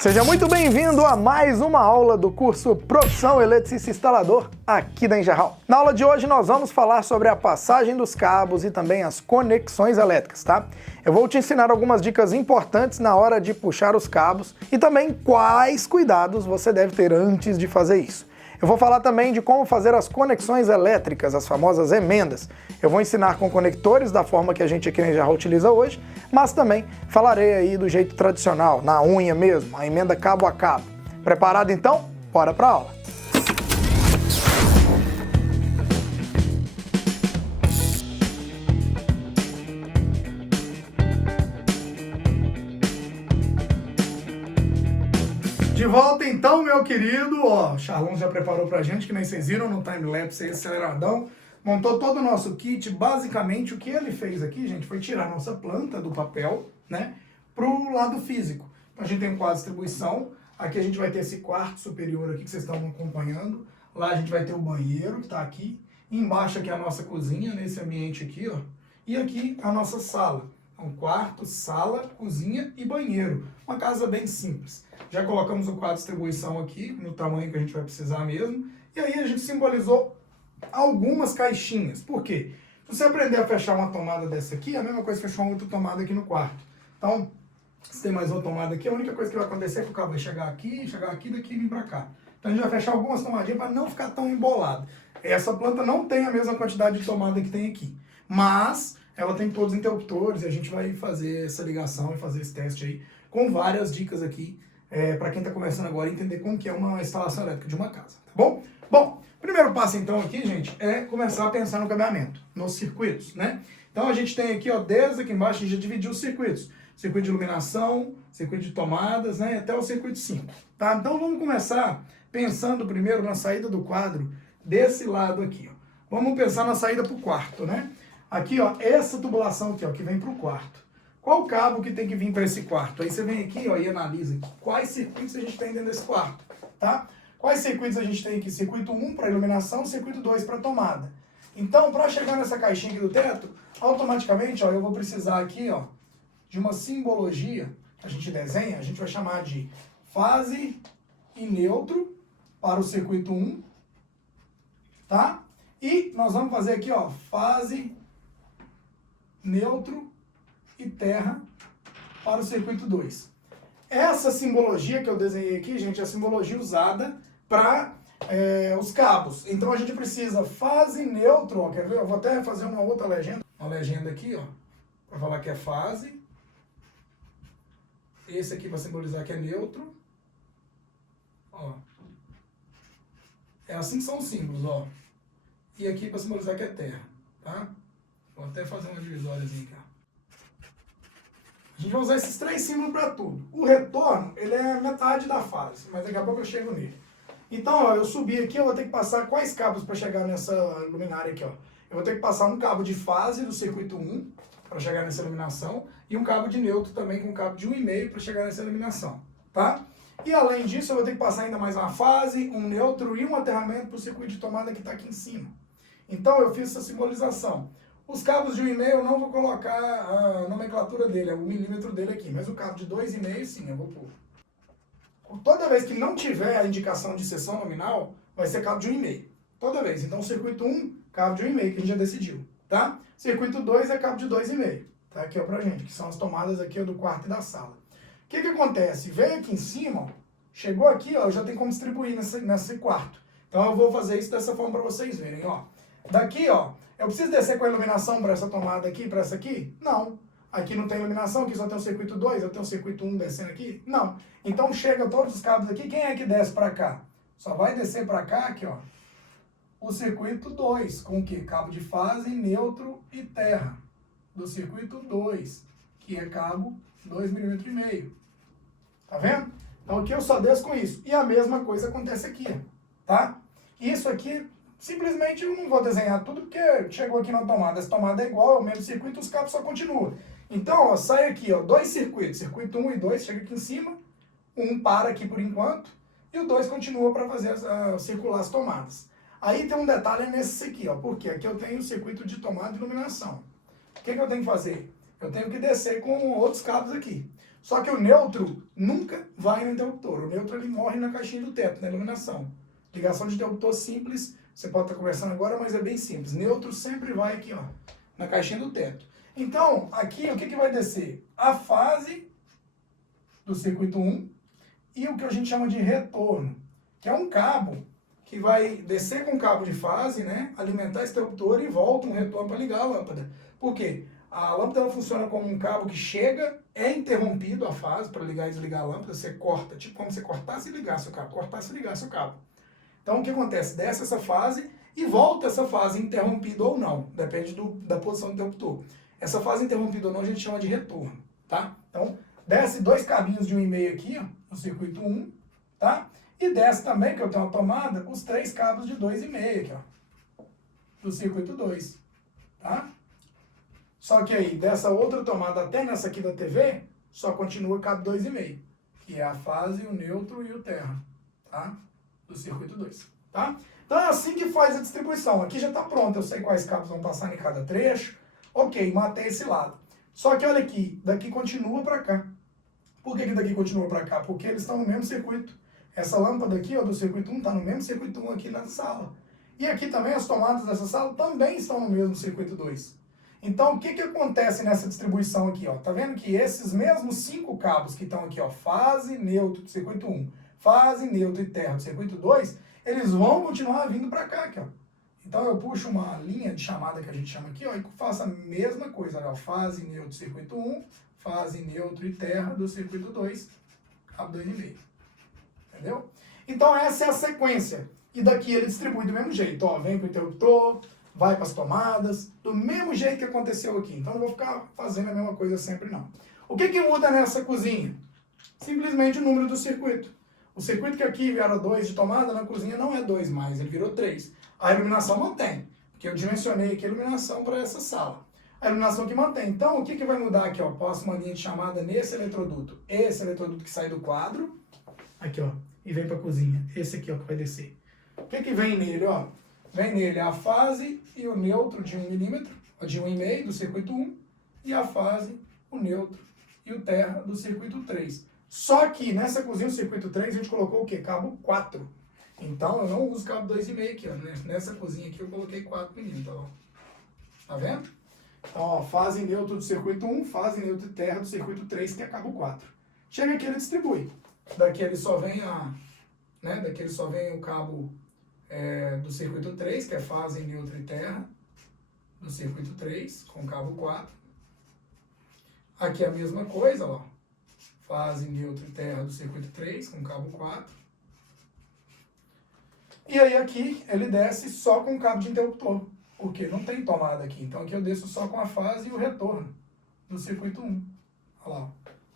Seja muito bem-vindo a mais uma aula do curso Profissão Eletricista Instalador aqui da Engerral. Na aula de hoje nós vamos falar sobre a passagem dos cabos e também as conexões elétricas, tá? Eu vou te ensinar algumas dicas importantes na hora de puxar os cabos e também quais cuidados você deve ter antes de fazer isso. Eu vou falar também de como fazer as conexões elétricas, as famosas emendas. Eu vou ensinar com conectores da forma que a gente aqui na Engerral utiliza hoje, mas também falarei aí do jeito tradicional, na unha mesmo, a emenda cabo a cabo. Preparado então? Bora pra aula! De volta então, meu querido, ó, o Charlon já preparou pra gente, que nem vocês viram no time-lapse aí, aceleradão, montou todo o nosso kit. Basicamente o que ele fez aqui, gente, foi tirar a nossa planta do papel, né, pro lado físico. Então a gente tem um quadro de distribuição, aqui a gente vai ter esse quarto superior aqui que vocês estão acompanhando, lá a gente vai ter o banheiro que tá aqui, embaixo aqui a nossa cozinha, nesse ambiente aqui, ó, e aqui a nossa sala. Um quarto, sala, cozinha e banheiro. Uma casa bem simples. Já colocamos o quadro de distribuição aqui, no tamanho que a gente vai precisar mesmo. E aí a gente simbolizou algumas caixinhas. Por quê? Se você aprender a fechar uma tomada dessa aqui, é a mesma coisa que fechar uma outra tomada aqui no quarto. Então, se tem mais uma tomada aqui, a única coisa que vai acontecer é que o cabo vai chegar aqui, daqui e vir para cá. Então a gente vai fechar algumas tomadinhas para não ficar tão embolado. Essa planta não tem a mesma quantidade de tomada que tem aqui. Mas ela tem todos os interruptores e a gente vai fazer essa ligação e fazer esse teste aí com várias dicas aqui para quem está começando agora entender como que é uma instalação elétrica de uma casa, tá bom? Bom, primeiro passo então aqui, gente, é começar a pensar no cabeamento, nos circuitos, né? Então a gente tem aqui, ó, desde aqui embaixo a gente já dividiu os circuitos. Circuito de iluminação, circuito de tomadas, né, até o circuito 5, tá? Então vamos começar pensando primeiro na saída do quadro desse lado aqui, ó. Vamos pensar na saída para o quarto, né? Aqui, ó, essa tubulação aqui, ó, que vem para o quarto. Qual o cabo que tem que vir para esse quarto? Aí você vem aqui, ó, e analisa aqui quais circuitos a gente tem dentro desse quarto, tá? Quais circuitos a gente tem aqui? Circuito 1 para iluminação, circuito 2 para tomada. Então, para chegar nessa caixinha aqui do teto, automaticamente, ó, eu vou precisar aqui, ó, de uma simbologia que a gente desenha, a gente vai chamar de fase e neutro para o circuito 1, tá? E nós vamos fazer aqui, ó, fase, neutro e terra para o circuito 2. Essa simbologia que eu desenhei aqui, gente, é a simbologia usada para os cabos. Então a gente precisa fase, neutro, ó, quer ver? Eu vou até fazer uma outra legenda. Uma legenda aqui, ó, para falar que é fase. Esse aqui para simbolizar que é neutro. Ó. É assim que são os símbolos, ó. E aqui para simbolizar que é terra, tá? Vou até fazer uma divisóriazinha aqui, ó. A gente vai usar esses três símbolos para tudo. O retorno, ele é metade da fase, mas daqui a pouco eu chego nele. Então, ó, eu subi aqui, eu vou ter que passar quais cabos para chegar nessa luminária aqui, ó. Eu vou ter que passar um cabo de fase do circuito 1 para chegar nessa iluminação e um cabo de neutro também com um cabo de 1,5 para chegar nessa iluminação, tá? E além disso, eu vou ter que passar ainda mais uma fase, um neutro e um aterramento para o circuito de tomada que está aqui em cima. Então, eu fiz essa simbolização. Os cabos de 1,5 eu não vou colocar a nomenclatura dele, é o milímetro dele aqui, mas o cabo de 2,5 sim, eu vou pôr. Toda vez que não tiver a indicação de seção nominal, vai ser cabo de 1,5. Toda vez. Então, circuito 1, cabo de 1,5, que a gente já decidiu, tá? Circuito 2 é cabo de 2,5, tá? Aqui, ó, pra gente, que são as tomadas aqui, ó, do quarto e da sala. O que que acontece? Veio aqui em cima, ó, chegou aqui, ó, eu já tenho como distribuir nesse quarto. Então, eu vou fazer isso dessa forma para vocês verem, ó. Daqui, ó, eu preciso descer com a iluminação para essa tomada aqui, para essa aqui? Não. Aqui não tem iluminação, aqui só tem o circuito 2, eu tenho o circuito 1 descendo aqui? Não. Então chega todos os cabos aqui, quem é que desce para cá? Só vai descer para cá, aqui, ó, o circuito 2, com o quê? Cabo de fase, neutro e terra. Do circuito 2, que é cabo 2,5 mm. Tá vendo? Então aqui eu só desço com isso. E a mesma coisa acontece aqui, ó, tá? Isso aqui, simplesmente eu não vou desenhar tudo porque chegou aqui na tomada. Essa tomada é igual, é o mesmo circuito, os cabos só continuam. Então, ó, sai aqui, ó, dois circuitos. Circuito 1 e 2 chega aqui em cima. Um para aqui por enquanto. E o 2 continua para fazer circular as tomadas. Aí tem um detalhe nesse aqui, ó. Porque aqui eu tenho o circuito de tomada e iluminação. O que eu tenho que fazer? Eu tenho que descer com outros cabos aqui. Só que o neutro nunca vai no interruptor. O neutro ele morre na caixinha do teto, na iluminação. Ligação de interruptor simples, você pode estar conversando agora, mas é bem simples. Neutro sempre vai aqui, ó, na caixinha do teto. Então, aqui o que vai descer? A fase do circuito 1 e o que a gente chama de retorno, que é um cabo que vai descer com o cabo de fase, né, alimentar esse interruptor e volta um retorno para ligar a lâmpada. Por quê? A lâmpada ela funciona como um cabo que chega, é interrompido a fase para ligar e desligar a lâmpada, você corta, tipo como se cortasse e ligasse o cabo, cortasse e ligasse o cabo. Então o que acontece? Desce essa fase e volta essa fase interrompida ou não, depende da posição do interruptor. Essa fase interrompida ou não a gente chama de retorno, tá? Então desce 2 cabinhos de 1,5 aqui, ó, no circuito 1, tá? E desce também, que eu tenho uma tomada, os 3 cabos de 2,5 aqui, ó, do circuito 2, tá? Só que aí, dessa outra tomada até nessa aqui da TV, só continua cabo 2,5, que é a fase, o neutro e o terra, tá? Do circuito 2, tá? Então é assim que faz a distribuição. Aqui já está pronto, eu sei quais cabos vão passar em cada trecho. Ok, matei esse lado. Só que olha aqui, daqui continua para cá. Por que daqui continua para cá? Porque eles estão no mesmo circuito. Essa lâmpada aqui, ó, do circuito 1, está no mesmo circuito 1 aqui na sala. E aqui também as tomadas dessa sala também estão no mesmo circuito 2. Então, o que acontece nessa distribuição aqui, ó? Tá vendo que esses mesmos 5 cabos que estão aqui, ó, fase, neutro do circuito 1, fase, neutro e terra do circuito 2, eles vão continuar vindo para cá, aqui, ó. Então, eu puxo uma linha de chamada que a gente chama aqui, ó, e faço a mesma coisa, ó, fase, neutro do circuito 1, fase, neutro e terra do circuito 2, cabo 2,5. Entendeu? Então, essa é a sequência. E daqui ele distribui do mesmo jeito, ó, vem para o interruptor, vai para as tomadas, do mesmo jeito que aconteceu aqui. Então não vou ficar fazendo a mesma coisa sempre não. O que muda nessa cozinha? Simplesmente o número do circuito. O circuito que aqui era 2 de tomada, na cozinha não é 2 mais, ele virou 3. A iluminação mantém, porque eu dimensionei aqui a iluminação para essa sala. A iluminação que mantém. Então o que vai mudar aqui? Ó? Posso uma linha de chamada nesse eletroduto. Esse eletroduto que sai do quadro, aqui ó, e vem para a cozinha. Esse aqui ó, que vai descer. O que vem nele? Ó? Vem nele a fase e o neutro de 1 milímetro, de 1,5 do circuito 1, e a fase, o neutro e o terra do circuito 3. Só que nessa cozinha, o circuito 3, a gente colocou o quê? Cabo 4. Então eu não uso cabo 2,5 aqui, ó. Nessa cozinha aqui eu coloquei 4 milímetros, ó. Tá vendo? Então, ó, fase neutro do circuito 1, fase neutro e terra do circuito 3, que é cabo 4. Chega aqui, ele distribui. Daqui ele só vem daqui ele só vem o cabo do circuito 3, que é fase, neutro e terra, do circuito 3, com cabo 4. Aqui é a mesma coisa, ó. Fase, neutro e terra do circuito 3, com cabo 4. E aí aqui ele desce só com cabo de interruptor, porque não tem tomada aqui. Então aqui eu desço só com a fase e o retorno do circuito 1. Olha lá, ó.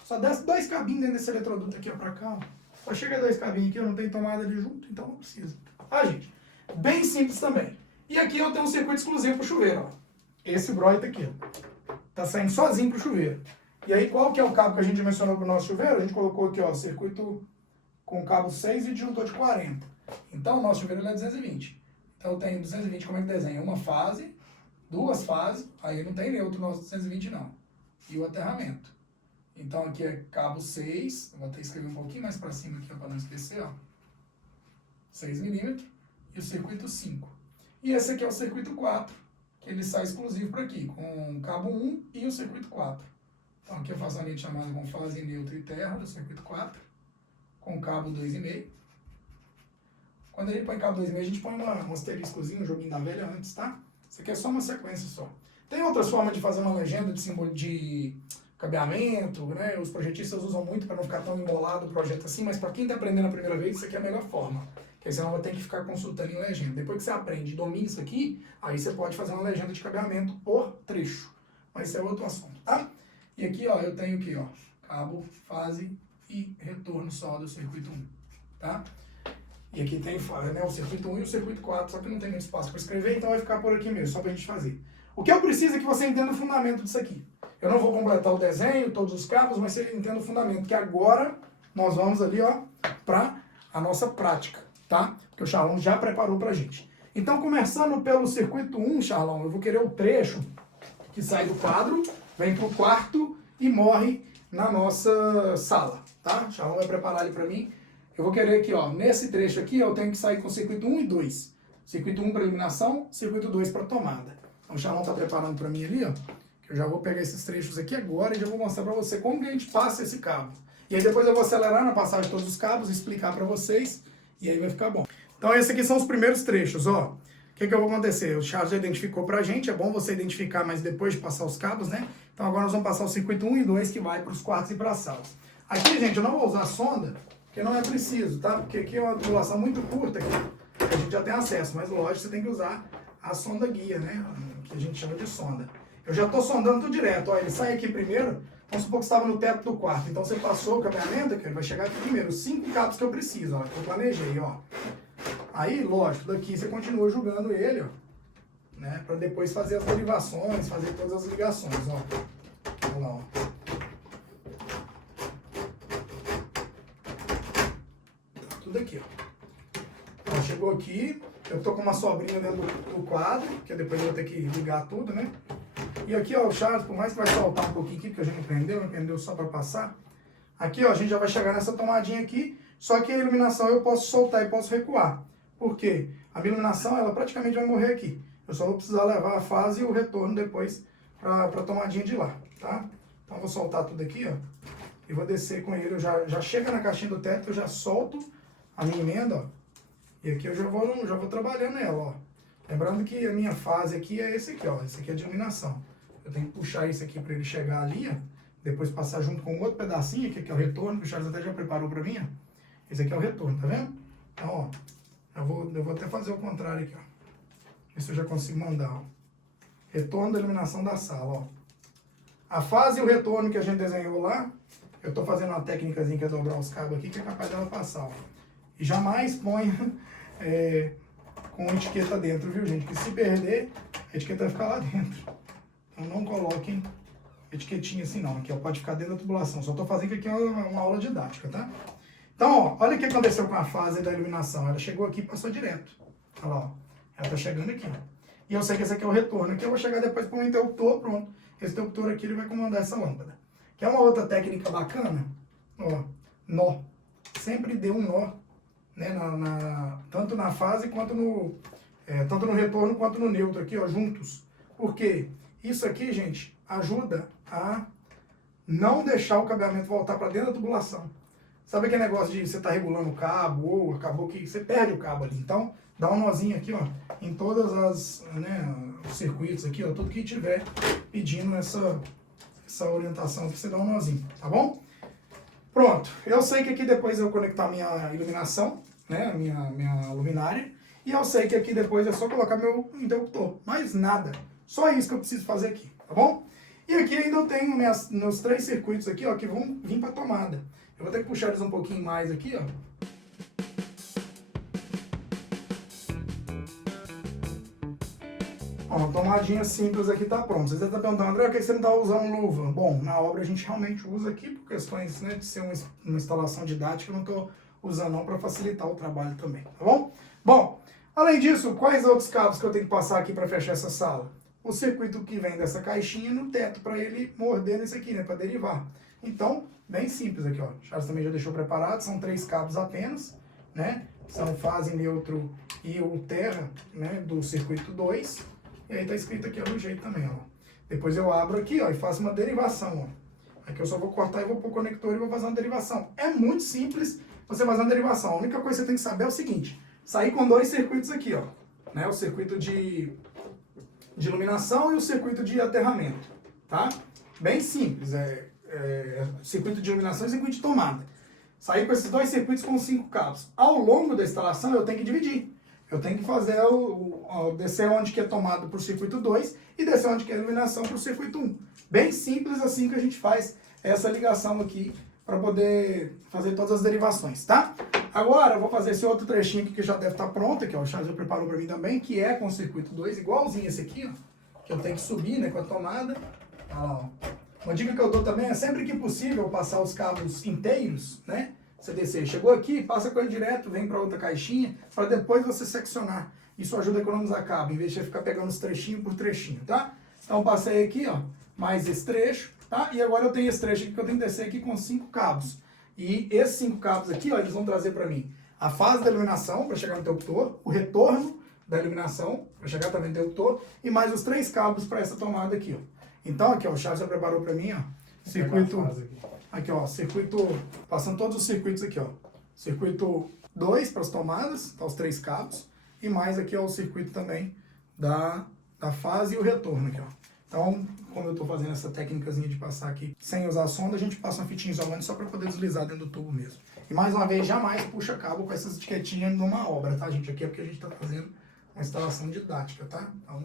Só desce 2 cabinhos dentro desse eletroduto aqui, ó, pra cá, ó. Só chega 2 cabinhos aqui, eu não tenho tomada ali junto, então não precisa. Ah, gente, bem simples também. E aqui eu tenho um circuito exclusivo para o chuveiro, ó. Esse Broita aqui, ó. Tá saindo sozinho para o chuveiro. E aí, qual que é o cabo que a gente mencionou para o nosso chuveiro? A gente colocou aqui, ó, circuito com cabo 6 e disjuntor de 40. Então, o nosso chuveiro ele é 220. Então, eu tenho 220, como é que desenha? Uma fase, 2 fases, aí não tem neutro no nosso 220 não. E o aterramento. Então, aqui é cabo 6, vou até escrever um pouquinho mais para cima aqui, para não esquecer, ó. 6 milímetros, e o circuito 5. E esse aqui é o circuito 4, que ele sai exclusivo para aqui, com cabo 1 e o circuito 4. Então aqui eu faço a linha de chamada com fase, neutro e terra do circuito 4, com cabo 2,5. Quando a gente põe cabo 2,5, a gente põe um asteriscozinho, um joguinho da velha antes, tá? Isso aqui é só uma sequência só. Tem outras formas de fazer uma legenda de símbolo de cabeamento, né? Os projetistas usam muito para não ficar tão embolado o projeto assim, mas para quem está aprendendo a primeira vez, isso aqui é a melhor forma. Porque senão vai ter que ficar consultando em legenda. Depois que você aprende e domina isso aqui, aí você pode fazer uma legenda de cabeamento por trecho. Mas isso é outro assunto, tá? E aqui, ó, eu tenho aqui, ó, cabo, fase e retorno só do circuito 1, tá? E aqui tem, né, o circuito 1 e o circuito 4, só que não tem muito espaço para escrever, então vai ficar por aqui mesmo, só para a gente fazer. O que eu preciso é que você entenda o fundamento disso aqui. Eu não vou completar o desenho, todos os cabos, mas você entenda o fundamento, que agora nós vamos ali, ó, para a nossa prática, tá? Porque o Charlão já preparou pra gente. Então, começando pelo circuito 1, Charlão, eu vou querer o trecho que sai do quadro, vem pro quarto e morre na nossa sala, tá? O Charlão vai preparar ali para mim. Eu vou querer aqui, ó, nesse trecho aqui, eu tenho que sair com circuito 1 e 2. Circuito 1 para iluminação, circuito 2 para tomada. Então o Charlão tá preparando para mim ali, ó. Que eu já vou pegar esses trechos aqui agora e já vou mostrar para você como que a gente passa esse cabo. E aí depois eu vou acelerar na passagem de todos os cabos, explicar para vocês, e aí vai ficar bom. Então esses aqui são os primeiros trechos, ó. O que vai acontecer? O Charles já identificou pra gente, é bom você identificar, mas depois de passar os cabos, né? Então agora nós vamos passar o circuito 1 e 2, que vai para os quartos e para as salas. Aqui, gente, eu não vou usar a sonda, porque não é preciso, tá? Porque aqui é uma tubulação muito curta, que a gente já tem acesso, mas lógico, você tem que usar a sonda guia, né? Que a gente chama de sonda. Eu já estou sondando tudo direto, ó, ele sai aqui primeiro, vamos supor que estava no teto do quarto, então você passou o cabeamento, que ele vai chegar aqui primeiro, os 5 cabos que eu preciso, ó, que eu planejei, ó. Aí, lógico, daqui você continua jogando ele, ó, né, para depois fazer as derivações, fazer todas as ligações, ó. Olha lá, ó. Tá tudo aqui, ó. Então, chegou aqui, eu tô com uma sobrinha dentro do quadro, que depois eu vou ter que ligar tudo, né. E aqui, ó, o Charles, por mais que vai soltar um pouquinho aqui, porque a gente não prendeu só para passar. Aqui, ó, a gente já vai chegar nessa tomadinha aqui, só que a iluminação eu posso soltar e posso recuar. Por quê? A minha iluminação, ela praticamente vai morrer aqui. Eu só vou precisar levar a fase e o retorno depois para a tomadinha de lá, tá? Então, eu vou soltar tudo aqui, ó, e vou descer com ele. Eu já chega na caixinha do teto, eu já solto a minha emenda, ó, e aqui eu já vou trabalhando ela, ó. Lembrando que a minha fase aqui é esse aqui, ó, esse aqui é de iluminação. Eu tenho que puxar esse aqui para ele chegar ali, ó, depois passar junto com outro pedacinho aqui, que é o retorno, que o Charles até já preparou para mim, ó. Esse aqui é o retorno, tá vendo? Então, ó, eu vou até fazer o contrário aqui, ó. Ver se eu já consigo mandar, ó. Retorno da iluminação da sala, ó. A fase e o retorno que a gente desenhou lá, eu tô fazendo uma técnicazinha que é dobrar os cabos aqui, que é capaz dela passar, ó. E jamais ponha com etiqueta dentro, viu, gente? Que se perder, a etiqueta vai ficar lá dentro. Então não coloquem etiquetinha assim não, aqui ó, pode ficar dentro da tubulação. Só tô fazendo que aqui é uma aula didática, tá? Então, ó, olha o que aconteceu com a fase da iluminação. Ela chegou aqui e passou direto. Olha lá, ó. Ela tá chegando aqui, ó. E eu sei que esse aqui é o retorno. Aqui eu vou chegar depois para o interruptor, pronto. Esse interruptor aqui ele vai comandar essa lâmpada. Quer uma outra técnica bacana? Ó, nó. Sempre dê um nó, né, tanto na fase quanto tanto no retorno quanto no neutro aqui, ó, juntos. Por quê? Isso aqui, gente, ajuda a não deixar o cabeamento voltar para dentro da tubulação. Sabe aquele negócio de você estar regulando o cabo ou acabou que você perde o cabo ali? Então, dá um nozinho aqui, ó, em todas as, né, os circuitos aqui, ó, tudo que tiver pedindo essa orientação aqui, você dá um nozinho, tá bom? Pronto. Eu sei que aqui depois eu conectar a minha iluminação, né, a minha luminária, e eu sei que aqui depois é só colocar meu interruptor. Mais nada. Só isso que eu preciso fazer aqui, tá bom? E aqui ainda eu tenho meus 3 circuitos aqui, ó, que vão vir para a tomada. Eu vou ter que puxar eles um pouquinho mais aqui, ó. Ó, a tomadinha simples aqui tá pronta. Você tá perguntando, André, por que você não tá usando luva? Bom, na obra a gente realmente usa aqui por questões, né, de ser uma instalação didática, eu não tô usando não para facilitar o trabalho também, tá bom? Bom, além disso, quais outros cabos que eu tenho que passar aqui para fechar essa sala? O circuito que vem dessa caixinha no teto, para ele morder nesse aqui, né, para derivar. Então, bem simples aqui, ó. O Charles também já deixou preparado, são 3 cabos apenas, né? São fase, neutro e o terra, né, do circuito 2. E aí tá escrito aqui, ó, do jeito também, ó. Depois eu abro aqui, ó, e faço uma derivação, ó. Aqui eu só vou cortar e vou pro conector e vou fazer uma derivação. É muito simples você fazer uma derivação. A única coisa que você tem que saber é o seguinte: sair com 2 circuitos aqui, ó, né? O circuito de iluminação e o circuito de aterramento, tá? Bem simples, circuito de iluminação e circuito de tomada. Sair com esses 2 circuitos com 5 cabos. Ao longo da instalação eu tenho que dividir. Eu tenho que fazer descer onde que é tomada para o circuito 2 e descer onde que é iluminação para o circuito 1. Bem simples assim que a gente faz essa ligação aqui para poder fazer todas as derivações, tá? Agora eu vou fazer esse outro trechinho aqui que já deve estar pronto, que ó, o Charles já preparou para mim também, que é com o circuito 2, igualzinho esse aqui, ó, que eu tenho que subir, né, com a tomada. Olha lá, ó. Uma dica que eu dou também é sempre que possível passar os cabos inteiros, né? Você descer, chegou aqui, passa com ele direto, vem para outra caixinha, para depois você seccionar. Isso ajuda a economizar cabo, em vez de você ficar pegando os trechinho por trechinho, tá? Então passei aqui, ó, mais esse trecho. tá? E agora eu tenho esse trecho aqui que eu tenho que descer aqui com 5 cabos. E esses 5 cabos aqui, ó, eles vão trazer para mim a fase da iluminação para chegar no interruptor, o retorno da iluminação para chegar também no interruptor e mais os 3 cabos para essa tomada aqui, ó. Então aqui, ó, o Charles já preparou para mim, ó, circuito aqui, ó, circuito, passando todos os circuitos aqui, ó. Circuito 2 para as tomadas, tá, os 3 cabos, e mais aqui, ó, o circuito também da fase e o retorno aqui, ó. Então, como eu estou fazendo essa técnicazinha de passar aqui sem usar a sonda, a gente passa uma fitinha isolante só para poder deslizar dentro do tubo mesmo. E mais uma vez, jamais puxa cabo com essas etiquetinhas numa obra, tá, gente? Aqui é porque a gente está fazendo uma instalação didática, tá? Então,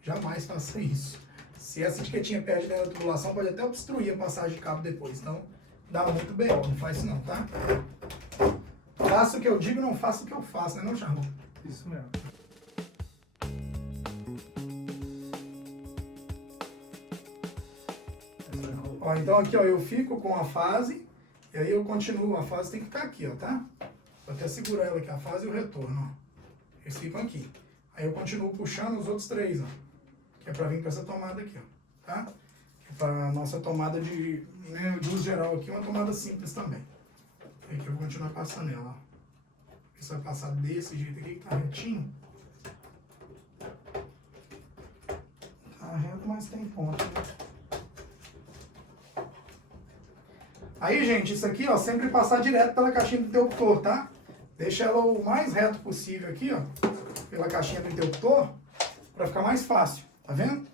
jamais faça isso. Se essa etiquetinha perde dentro da tubulação, pode até obstruir a passagem de cabo depois. Então, dá muito B.O., não faz isso não, tá? Faça o que eu digo, não faça o que eu faço, né, não, Charlão? Isso mesmo. Ó, então aqui, ó, eu fico com a fase, e aí eu continuo, a fase tem que ficar aqui, ó, tá? Vou até segurar ela aqui, a fase e o retorno, ó. Eles ficam aqui. Aí eu continuo puxando os outros 3, ó, que é pra vir pra essa tomada aqui, ó, tá? Que é pra nossa tomada de, né, de uso geral aqui, uma tomada simples também. Aí que eu vou continuar passando ela, ó. Isso vai passar desse jeito aqui, que tá retinho. Tá reto, mas tem ponto, né? Aí, gente, isso aqui, ó, sempre passar direto pela caixinha do interruptor, tá? Deixa ela o mais reto possível aqui, ó, pela caixinha do interruptor, para ficar mais fácil, tá vendo?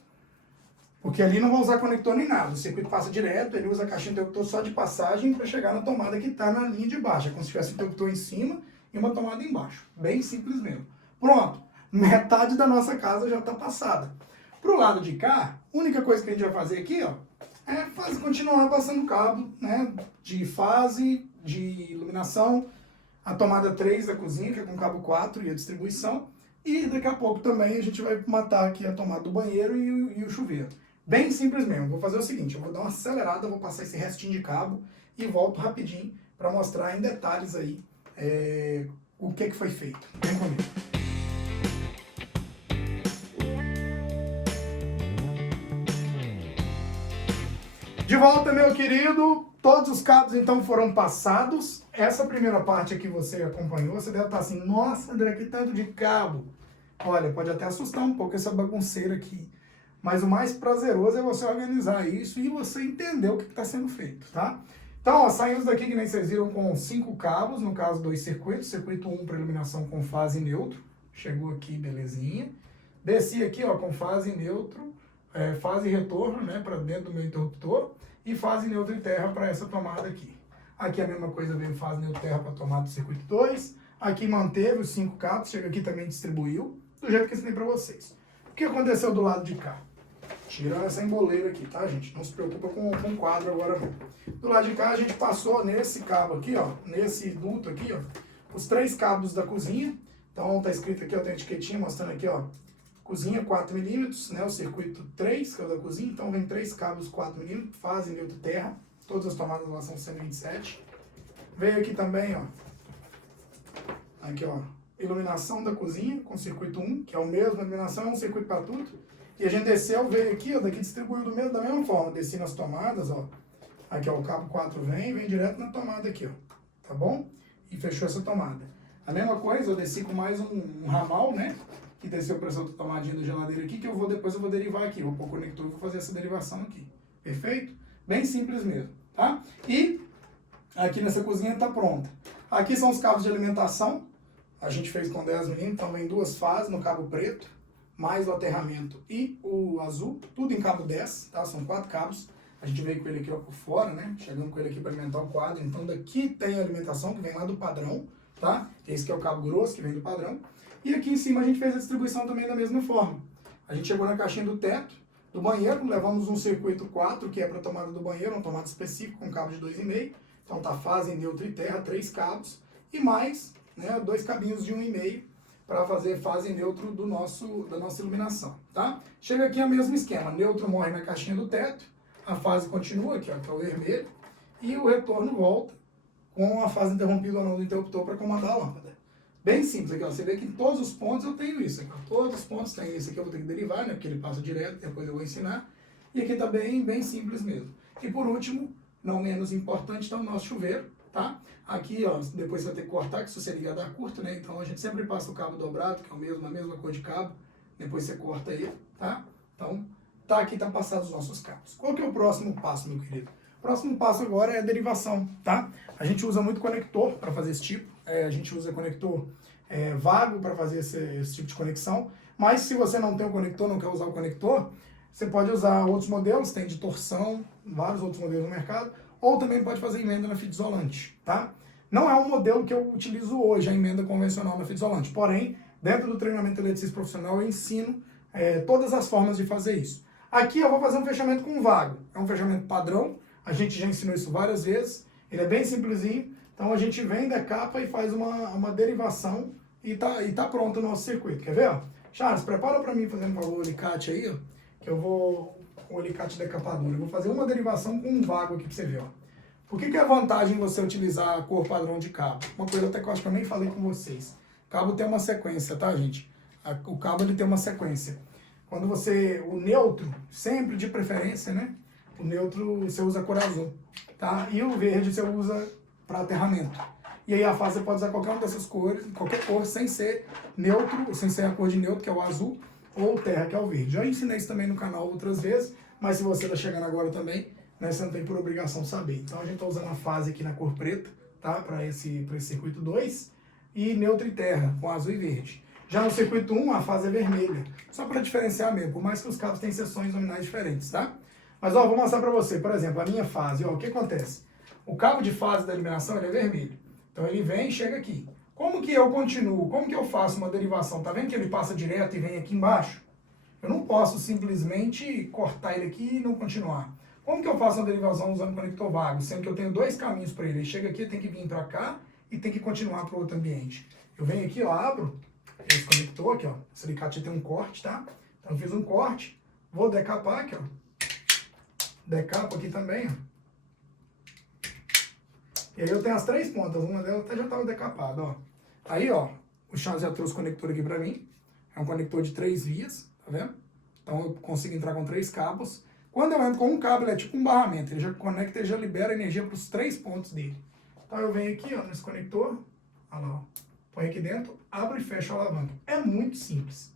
Porque ali não vai usar conector nem nada, o circuito passa direto, ele usa a caixinha do interruptor só de passagem para chegar na tomada que está na linha de baixo, é como se tivesse um interruptor em cima e uma tomada embaixo, bem simples mesmo. Pronto, metade da nossa casa já está passada. Pro lado de cá, a única coisa que a gente vai fazer aqui, ó, é continuar passando cabo, né, de fase, de iluminação, a tomada 3 da cozinha, que é com cabo 4 e a distribuição, e daqui a pouco também a gente vai matar aqui a tomada do banheiro e o chuveiro. Bem simples mesmo, vou fazer o seguinte, eu vou dar uma acelerada, vou passar esse restinho de cabo e volto rapidinho para mostrar em detalhes aí o que foi feito. Vem comigo. De volta, meu querido, todos os cabos então foram passados. Essa primeira parte aqui você acompanhou, você deve estar assim, nossa, André, que tanto de cabo. Olha, pode até assustar um pouco essa bagunceira aqui, mas o mais prazeroso é você organizar isso e você entender o que está sendo feito, tá? Então, ó, saímos daqui, que nem vocês viram, com 5 cabos, no caso 2 circuitos, circuito 1 para iluminação com fase neutro, chegou aqui, belezinha. Desci aqui, ó, com fase neutro, fase e retorno, né, para dentro do meu interruptor, e fase neutro e terra para essa tomada aqui. Aqui a mesma coisa, veio fase neutro e terra para a tomada do circuito 2, aqui manteve os 5 cabos, chega aqui também distribuiu, do jeito que eu ensinei para vocês. O que aconteceu do lado de cá? Tirando essa emboleira aqui, tá, gente? Não se preocupa com o quadro agora, não. Do lado de cá, a gente passou nesse cabo aqui, ó, nesse duto aqui, ó, os 3 cabos da cozinha. Então, tá escrito aqui, ó, tem a etiquetinha mostrando aqui, ó, cozinha 4 mm, né, o circuito 3, que é o da cozinha. Então, vem 3 cabos 4 mm, fase, neutro e terra. Todas as tomadas lá são 127. Veio aqui também, ó, aqui, ó, iluminação da cozinha com circuito 1, que é o mesmo, a iluminação é um circuito para tudo. E a gente desceu, veio aqui, ó, daqui distribuiu da mesma forma. Desci nas tomadas, ó. Aqui, ó, o cabo 4 vem direto na tomada aqui, ó. Tá bom? E fechou essa tomada. A mesma coisa, eu desci com mais um ramal, né? Que desceu para essa outra tomadinha da geladeira aqui, que depois eu vou derivar aqui. Vou pôr o conector e vou fazer essa derivação aqui. Perfeito? Bem simples mesmo, tá? E aqui nessa cozinha tá pronta. Aqui são os cabos de alimentação. A gente fez com 10 mm, então vem 2 fases no cabo preto, mais o aterramento e o azul, tudo em cabo 10, tá? São 4 cabos. A gente veio com ele aqui, ó, por fora, né? Chegando com ele aqui para alimentar o quadro. Então daqui tem a alimentação que vem lá do padrão, tá? Esse que é o cabo grosso que vem do padrão. E aqui em cima a gente fez a distribuição também da mesma forma. A gente chegou na caixinha do teto, do banheiro, levamos um circuito 4, que é para a tomada do banheiro, uma tomada específica com cabo de 2,5. Então tá fase, neutro e terra, 3 cabos. E mais, né, 2 cabinhos de 1,5 para fazer fase e neutro da nossa iluminação, tá? Chega aqui é o mesmo esquema, neutro morre na caixinha do teto, a fase continua aqui, ó, que é o vermelho, e o retorno volta com a fase interrompida ou não do interruptor para comandar a lâmpada. Bem simples aqui, ó, você vê que em todos os pontos eu tenho isso aqui, ó, todos os pontos tem esse aqui, eu vou ter que derivar, né, porque ele passa direto, depois eu vou ensinar, e aqui tá bem simples mesmo. E por último, não menos importante, está o nosso chuveiro, tá? Aqui, ó, depois você vai ter que cortar, que se você ligar dá curto, né? Então a gente sempre passa o cabo dobrado, que é a mesma cor de cabo. Depois você corta ele, tá? Então, aqui tá passado os nossos cabos. Qual que é o próximo passo, meu querido? O próximo passo agora é a derivação, tá? A gente usa muito conector para fazer esse tipo. A gente usa conector vago para fazer esse tipo de conexão. Mas se você não tem o conector, não quer usar o conector, você pode usar outros modelos, tem de torção, vários outros modelos no mercado, ou também pode fazer emenda na fita isolante, tá? Não é um modelo que eu utilizo hoje, a emenda convencional na fita isolante, porém, dentro do treinamento eletricista profissional, eu ensino todas as formas de fazer isso. Aqui eu vou fazer um fechamento com vago, é um fechamento padrão, a gente já ensinou isso várias vezes, ele é bem simplesinho, então a gente vem, decapa e faz uma derivação e tá pronto o nosso circuito, quer ver? Ó? Charles, prepara para mim fazendo um favor o alicate aí, ó, que eu vou, o alicate decapador, eu vou fazer uma derivação com um vago aqui para você ver, ó. Por que é a vantagem você utilizar a cor padrão de cabo? Uma coisa até que eu acho que eu nem falei com vocês. O cabo tem uma sequência, tá, gente? O cabo ele tem uma sequência. Quando o neutro, sempre de preferência, né? O neutro você usa a cor azul, tá? E o verde você usa para aterramento. E aí a fase você pode usar qualquer uma dessas cores, qualquer cor, sem ser neutro, sem ser a cor de neutro, que é o azul, ou terra, que é o verde. Já ensinei isso também no canal outras vezes, mas se você está chegando agora também, né, você não tem por obrigação saber. Então a gente está usando a fase aqui na cor preta, tá? Para esse circuito 2, e neutro e terra, com azul e verde. Já no circuito 1, a fase é vermelha, só para diferenciar mesmo, por mais que os cabos tenham seções nominais diferentes, tá? Mas ó, vou mostrar para você, por exemplo, a minha fase, ó, o que acontece? O cabo de fase da iluminação ele é vermelho, então ele vem e chega aqui. Como que eu continuo? Como que eu faço uma derivação? Tá vendo que ele passa direto e vem aqui embaixo? Eu não posso simplesmente cortar ele aqui e não continuar. Como que eu faço uma derivação usando conector vago? Sendo que eu tenho dois caminhos para ele. Ele chega aqui, tem que vir para cá e tem que continuar para o outro ambiente. Eu venho aqui, ó, abro esse conector aqui, ó. Esse alicate tem um corte, tá? Então eu fiz um corte, vou decapar aqui, ó. Decapo aqui também, ó. E aí eu tenho as três pontas, uma delas até já estava decapada, ó. Aí, ó, o Charles já trouxe o conector aqui para mim. É um conector de 3 vias, tá vendo? Então eu consigo entrar com 3 cabos. Quando eu entro com um cabo, ele é tipo um barramento. Ele já conecta e já libera energia para os 3 pontos dele. Então eu venho aqui, ó, nesse conector, olha lá, ó, põe aqui dentro, abro e fecho a alavanca. É muito simples.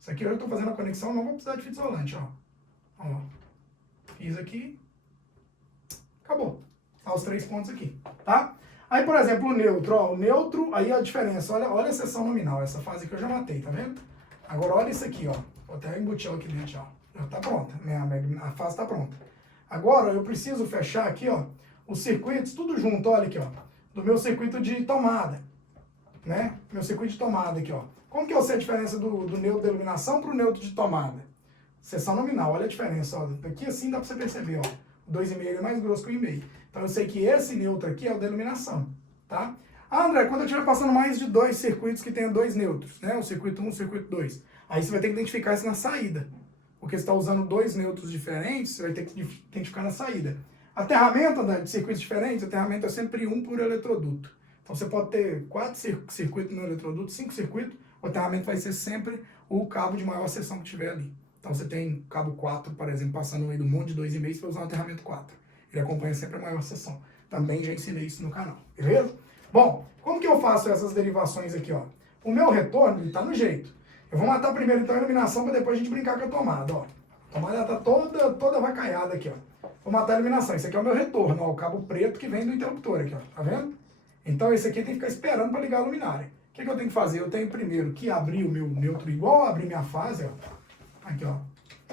Isso aqui eu estou fazendo a conexão, não vou precisar de fita isolante, ó. Ó, fiz aqui, acabou. Tá os 3 pontos aqui, tá? Aí, por exemplo, o neutro, ó, o neutro, aí a diferença, olha a seção nominal, essa fase aqui eu já matei, tá vendo? Agora olha isso aqui, ó, vou até embutir aqui dentro, ó, já tá pronta, a fase tá pronta. Agora eu preciso fechar aqui, ó, os circuitos, tudo junto, olha aqui, ó, do meu circuito de tomada, né? Meu circuito de tomada aqui, ó. Como que eu sei a diferença do neutro de iluminação pro neutro de tomada? Seção nominal, olha a diferença, ó, aqui assim dá pra você perceber, ó, o 2,5 é mais grosso que o 1,5. Então eu sei que esse neutro aqui é o da iluminação, tá? Ah, André, quando eu estiver passando mais de 2 circuitos que tenham 2 neutros, né? O circuito 1 e o circuito 2. Aí você vai ter que identificar isso na saída. Porque você está usando 2 neutros diferentes, você vai ter que identificar na saída. Aterramento, André, de circuitos diferentes, aterramento é sempre 1 por eletroduto. Então você pode ter 4 circuitos no eletroduto, 5 circuitos, o aterramento vai ser sempre o cabo de maior seção que tiver ali. Então você tem cabo 4, por exemplo, passando no meio do monte de 2,5, você vai usar um aterramento 4. Ele acompanha sempre a maior seção. Também já ensinei isso no canal, beleza? Bom, como que eu faço essas derivações aqui, ó? O meu retorno, ele tá no jeito. Eu vou matar primeiro então a iluminação para depois a gente brincar com a tomada, ó. A tomada tá toda vacaiada aqui, ó. Vou matar a iluminação. Esse aqui é o meu retorno, ó, o cabo preto que vem do interruptor aqui, ó. Tá vendo? Então esse aqui tem que ficar esperando para ligar a luminária. O que eu tenho que fazer? Eu tenho primeiro que abrir o meu neutro igual a abrir minha fase, ó. Aqui, ó.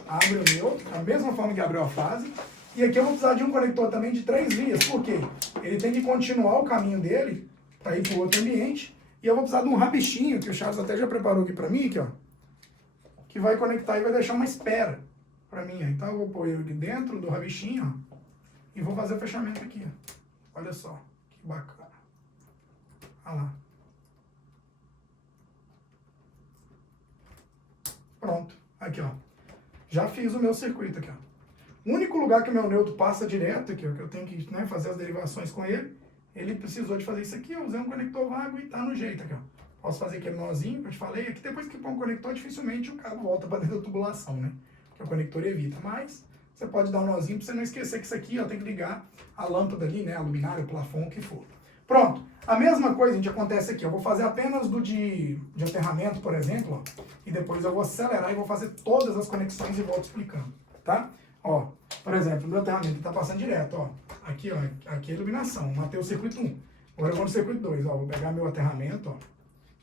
Abre o neutro, da mesma forma que abriu a fase. E aqui eu vou precisar de um conector também de 3 vias. Por quê? Ele tem que continuar o caminho dele para ir para o outro ambiente. E eu vou precisar de um rabichinho, que o Charles até já preparou aqui para mim, aqui, ó, que vai conectar e vai deixar uma espera para mim. Então eu vou pôr ele aqui dentro do rabichinho, ó, e vou fazer o fechamento aqui, ó. Olha só, que bacana. Olha lá. Pronto. Aqui, ó. Já fiz o meu circuito aqui, ó. O único lugar que o meu neutro passa direto, aqui, ó, que eu tenho que, né, fazer as derivações com ele, ele precisou de fazer isso aqui, eu usei um conector vago e tá no jeito aqui, ó. Posso fazer aquele nozinho que eu te falei, aqui depois que põe o conector, dificilmente o cabo volta para dentro da tubulação, né? Porque o conector evita, mas você pode dar um nozinho para você não esquecer que isso aqui, ó, tem que ligar a lâmpada ali, né, a luminária, o plafond, o que for. Pronto. A mesma coisa, gente, acontece aqui. Eu vou fazer apenas do de aterramento, por exemplo, ó, e depois eu vou acelerar e vou fazer todas as conexões e volto explicando, tá? Ó, por exemplo, o meu aterramento está passando direto, ó. Aqui, ó, aqui é a iluminação. Matei o circuito 1. Agora eu vou no circuito 2, ó. Vou pegar meu aterramento, ó,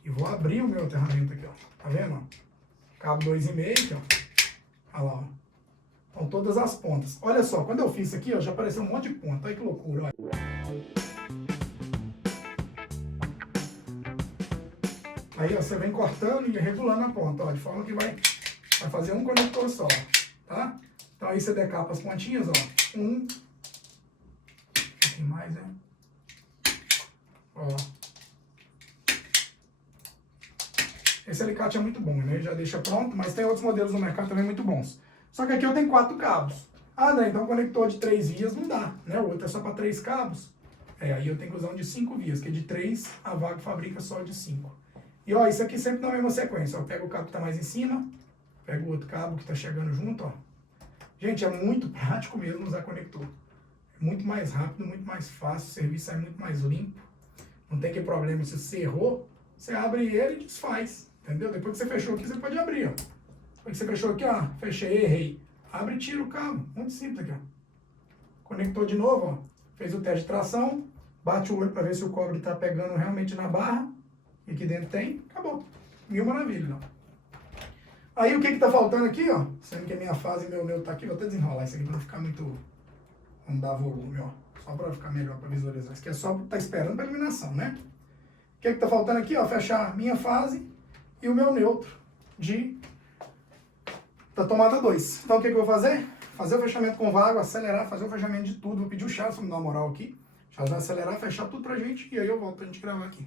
e vou abrir o meu aterramento aqui, ó. Tá vendo, ó? Cabo 2,5 aqui, ó. Olha lá, ó. Então, todas as pontas. Olha só, quando eu fiz isso aqui, ó, já apareceu um monte de ponta. Olha que loucura, ó. Aí, ó, você vem cortando e regulando a ponta, ó, de forma que vai fazer um conector só, tá? Então, aí você decapa as pontinhas, ó. Um pouquinho mais, né? Ó. Esse alicate é muito bom, né? Ele já deixa pronto, mas tem outros modelos no mercado também muito bons. Só que aqui eu tenho 4 cabos. Ah, né? Então conector de 3 vias não dá, né? O outro é só para 3 cabos. Aí eu tenho que usar um de 5 vias, que de 3 a Wago fabrica só de 5. E ó, isso aqui sempre na mesma sequência. Eu pego o cabo que tá mais em cima, pego o outro cabo que tá chegando junto, ó. Gente, é muito prático mesmo usar conector. É muito mais rápido, muito mais fácil, o serviço sai muito mais limpo. Não tem que problema, se você errou, você abre ele e desfaz, entendeu? Depois que você fechou aqui, você pode abrir, ó. Depois que você fechou aqui, ó, fechei, errei. Abre e tira o cabo, muito simples aqui, ó. Conectou de novo, ó. Fez o teste de tração, bate o olho para ver se o cobre está pegando realmente na barra. E aqui dentro tem, acabou. Mil maravilhas, ó. Aí o que tá faltando aqui, ó? Sendo que a minha fase e meu neutro tá aqui, vou até desenrolar isso aqui para não ficar muito... Vamos dar volume, ó. Só para ficar melhor para visualizar. Isso aqui é só tá esperando para iluminação, né? O que tá faltando aqui, ó? Fechar minha fase e o meu neutro da tomada 2. Então o que eu vou fazer? Fazer o fechamento com vago, acelerar, fazer o fechamento de tudo. Vou pedir o Charles para me dar uma moral aqui. O Charles vai acelerar, fechar tudo pra gente e aí eu volto pra gente gravar aqui.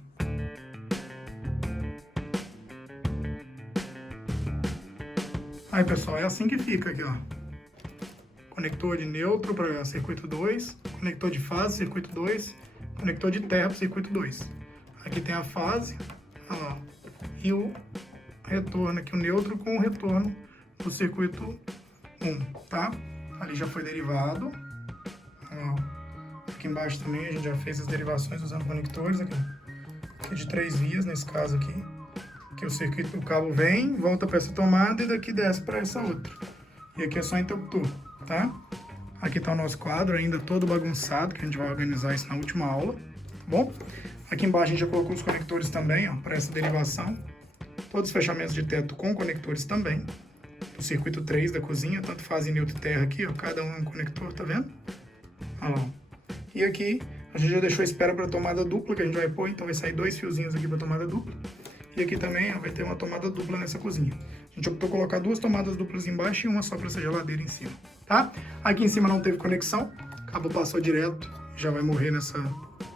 Aí pessoal, é assim que fica aqui, ó. Conector de neutro para circuito 2, conector de fase, circuito 2, conector de terra para circuito 2. Aqui tem a fase, olha lá, e o retorno aqui, o neutro com o retorno do circuito 1, tá? Ali já foi derivado. Ó. Aqui embaixo também a gente já fez as derivações usando conectores aqui de 3 vias, nesse caso aqui. Que o circuito, o cabo vem, volta para essa tomada e daqui desce para essa outra. E aqui é só interruptor, tá? Aqui está o nosso quadro ainda todo bagunçado, que a gente vai organizar isso na última aula, tá bom? Aqui embaixo a gente já colocou os conectores também, ó, para essa derivação. Todos os fechamentos de teto com conectores também. O circuito 3 da cozinha, tanto fase neutro e terra aqui, ó, cada um conector, tá vendo? Olha lá. E aqui a gente já deixou a espera para tomada dupla, que a gente vai pôr, então vai sair 2 fiozinhos aqui para tomada dupla. E aqui também, ó, vai ter uma tomada dupla nessa cozinha. A gente optou colocar 2 tomadas duplas embaixo e uma só para essa geladeira em cima, tá? Aqui em cima não teve conexão, o cabo passou direto, já vai morrer nessa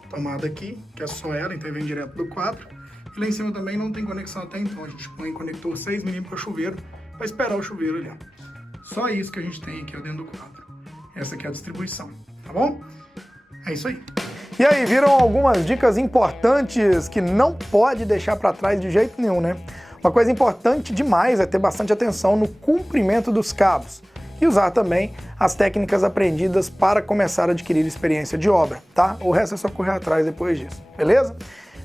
tomada aqui, que é só ela, então vem direto do quadro. E lá em cima também não tem conexão até então, a gente põe conector 6mm para chuveiro, para esperar o chuveiro ali, ó. Só isso que a gente tem aqui, ó, dentro do quadro. Essa aqui é a distribuição, tá bom? É isso aí. E aí, viram algumas dicas importantes que não pode deixar para trás de jeito nenhum, né? Uma coisa importante demais é ter bastante atenção no comprimento dos cabos e usar também as técnicas aprendidas para começar a adquirir experiência de obra, tá? O resto é só correr atrás depois disso, beleza?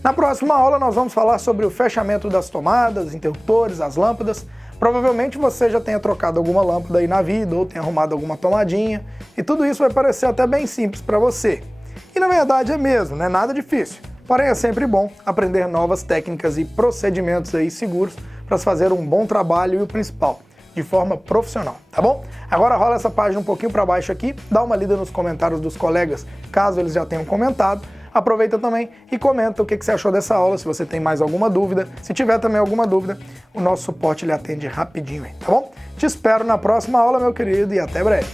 Na próxima aula nós vamos falar sobre o fechamento das tomadas, interruptores, as lâmpadas. Provavelmente você já tenha trocado alguma lâmpada aí na vida ou tenha arrumado alguma tomadinha e tudo isso vai parecer até bem simples para você. E na verdade é mesmo, não é nada difícil. Porém é sempre bom aprender novas técnicas e procedimentos aí seguros para fazer um bom trabalho e o principal, de forma profissional, tá bom? Agora rola essa página um pouquinho para baixo aqui, dá uma lida nos comentários dos colegas, caso eles já tenham comentado. Aproveita também e comenta o que você achou dessa aula, se você tem mais alguma dúvida. Se tiver também alguma dúvida, o nosso suporte ele atende rapidinho aí, tá bom? Te espero na próxima aula, meu querido, e até breve.